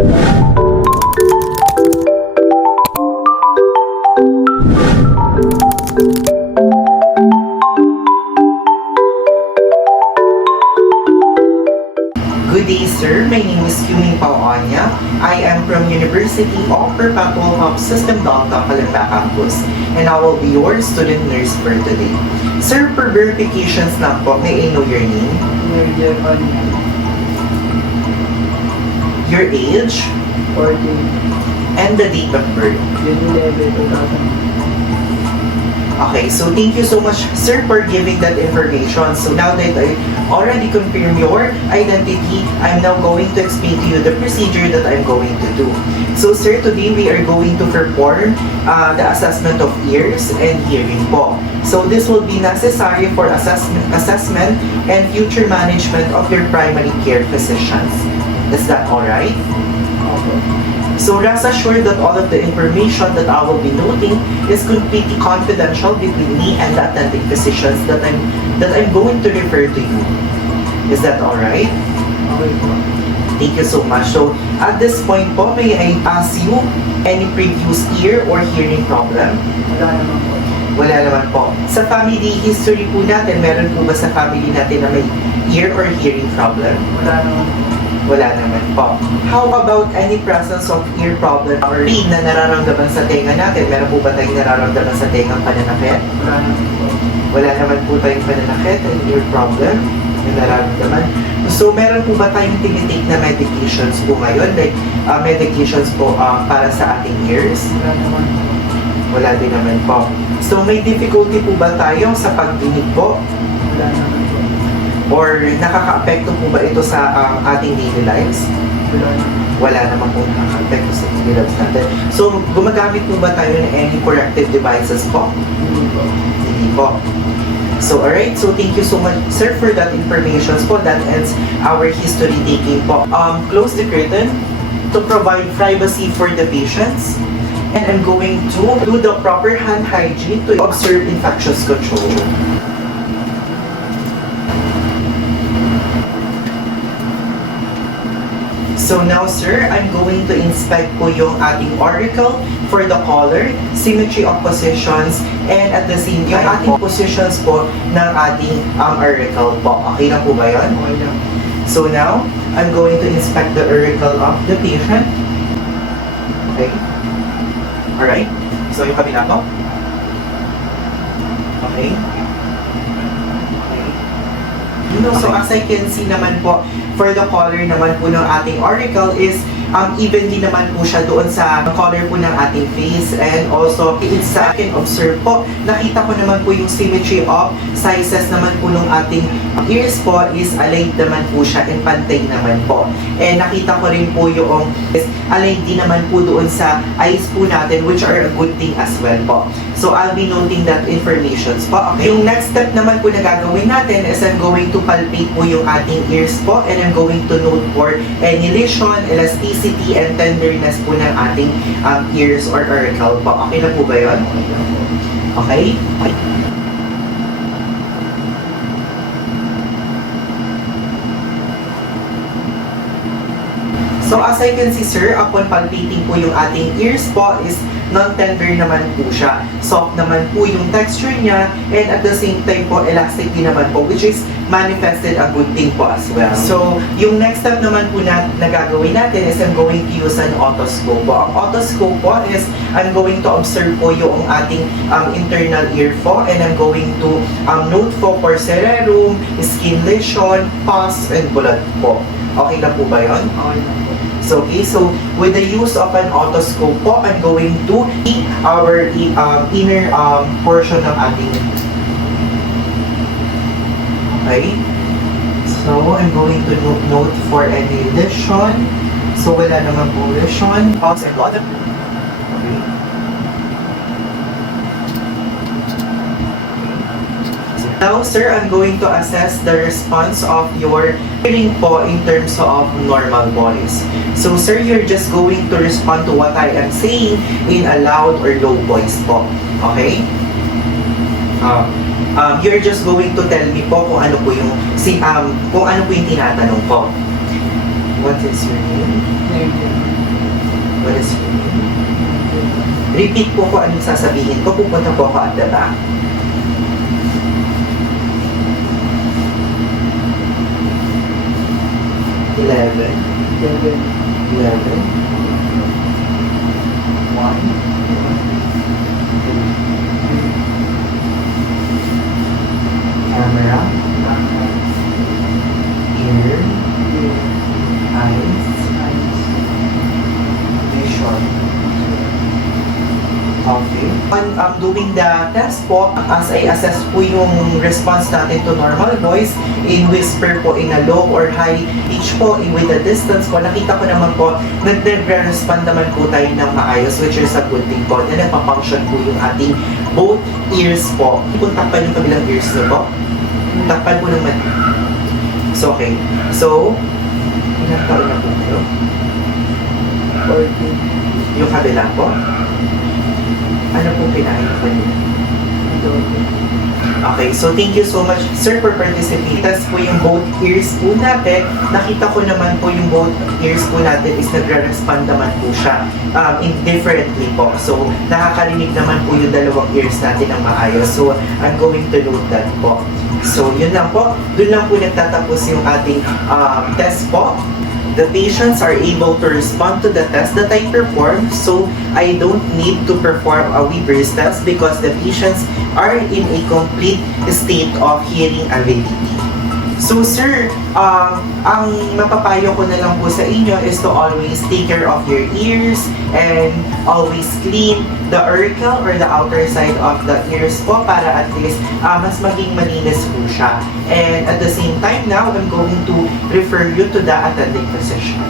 Good day, sir. My name is Cuning Pauanya. I am from University of Perpetual Hope System Delta, Calamba Campus, and I will be your student nurse for today. Sir, for verifications na po, may I know your name? Your age? 14. And the date of birth? June 11, 2000. Okay, so thank you so much, sir, for giving that information. So now that I already confirmed your identity, I'm now going to explain to you the procedure that I'm going to do. So, sir, today we are going to perform the assessment of ears and hearing po. So this will be necessary for assessment and future management of your primary care physicians. Is that alright? So rest assured that all of the information that I will be noting is completely confidential between me and the attending physicians that I'm going to refer to you. Is that alright? Okay po. Thank you so much. So at this point po, may I ask you any previous ear or hearing problem? Wala naman po. Wala naman po. Sa family history po natin, meron po ba sa family natin na may ear or hearing problem? Wala naman po. Wala naman po. How about any presence of ear problem or pain na nararamdaman sa tenga natin? Meron po ba tayong nararamdaman sa tengang pananakit? Wala naman po. Wala naman po tayong pananakit and ear problem na nararamdaman. So, meron po ba tayong tinitake na medications po ngayon? Like, medications po para sa ating ears? Wala naman po. Wala din naman po. So, may difficulty po ba tayo sa pagdinig po? Wala naman po. Or nakaka-apekto po ba ito sa ating daily lives? Wala naman. Wala naman po nakaka-apekto sa daily lives natin. So, gumagamit po ba tayo ng any corrective devices po? Hindi po. Hindi po. So, alright. So, thank you so much, sir, for that information po. That ends our history taking po. Close the curtain to provide privacy for the patients. And I'm going to do the proper hand hygiene to observe infectious control. So now, sir, I'm going to inspect po yung ating auricle for the color, symmetry of positions, and at the same time, yung ating positions po ng ating auricle po. Okay na po ba yun? Okay lang. So now, I'm going to inspect the auricle of the patient. Okay. Alright. So yung kabila po. Okay. So as I can see naman po, for the color naman po ng ating auricle is evenly naman po siya doon sa color po ng ating face, and also it's I can observe po, nakita ko naman po yung symmetry of sizes naman po ng ating ears po is aligned naman po siya and pantay naman po. And nakita ko rin po yung is aligned din naman po doon sa eyes po natin, which are a good thing as well po. So I'll be noting that informations po. Okay. Yung next step naman po na gagawin natin is I'm going to palpate po yung ating ears po, and I'm going to note for any lesion, elasticity, and tenderness po ng ating ears or auricle po. Okay na po ba yun? Okay? Okay. So as I can see, sir, upon palpating po yung ating ears po is non-tender naman po siya. Soft naman po yung texture niya, and at the same time po, elastic din naman po, which is manifested a good thing po as well. So, yung next step naman po na gagawin natin is I'm going to use an otoscope po. Ang otoscope po is I'm going to observe po yung ating internal ear po, and I'm going to note po for cerebrum, skin lesion, pus, and blood po. Okay na po ba yun? Okay lang po. So, okay, so with the use of an otoscope po, I'm going to see our inner portion ng ating. Okay? So, I'm going to note for any lesion. So, wala naman po lesion. Pulse and blood. Okay. Now, sir, I'm going to assess the response of your hearing po in terms of normal voice. So, sir, you're just going to respond to what I am saying in a loud or low voice po. Okay? You're just going to tell me po kung ano po yung tinatanong po. What is your name? repeat po ko anong sasabihin ko, pupunta po ako at the back. Eleven. 11. 1. Camera. Ear. Eyes. Vision. Okay. When doing the test po, as I assess po yung response natin to normal voice, in whisper po, in a low or high pitch po, with the distance po, nakita ko naman po, nagre-respond naman po tayo ng maayos, which is a good thing po, na nagpa-function po yung ating both ears po. Kung takpan yung kabilang ears nyo po, takpan po naman. So, okay. So, ilang taon na po kayo? 14. Yung kabila po? Ano pong pinahirapan niyo? Okay, so thank you so much, sir, for participating. Tapos po yung both ears po natin, nakita ko naman po yung both ears po natin is nagre-respond naman po siya indifferently po. So, nakakarinig naman po yung dalawang ears natin ng maayos. So, I'm going to note that po. So, yun lang po. Doon lang po nagtatapos yung ating test po. The patients are able to respond to the test that I performed, so I don't need to perform a Weber's test because the patients are in a complete state of hearing ability. So sir, ang mapapayo ko na lang po sa inyo is to always take care of your ears and always clean the auricle or the outer side of the ears po para at least mas maging malinis po siya. And at the same time now, I'm going to refer you to the attending physician.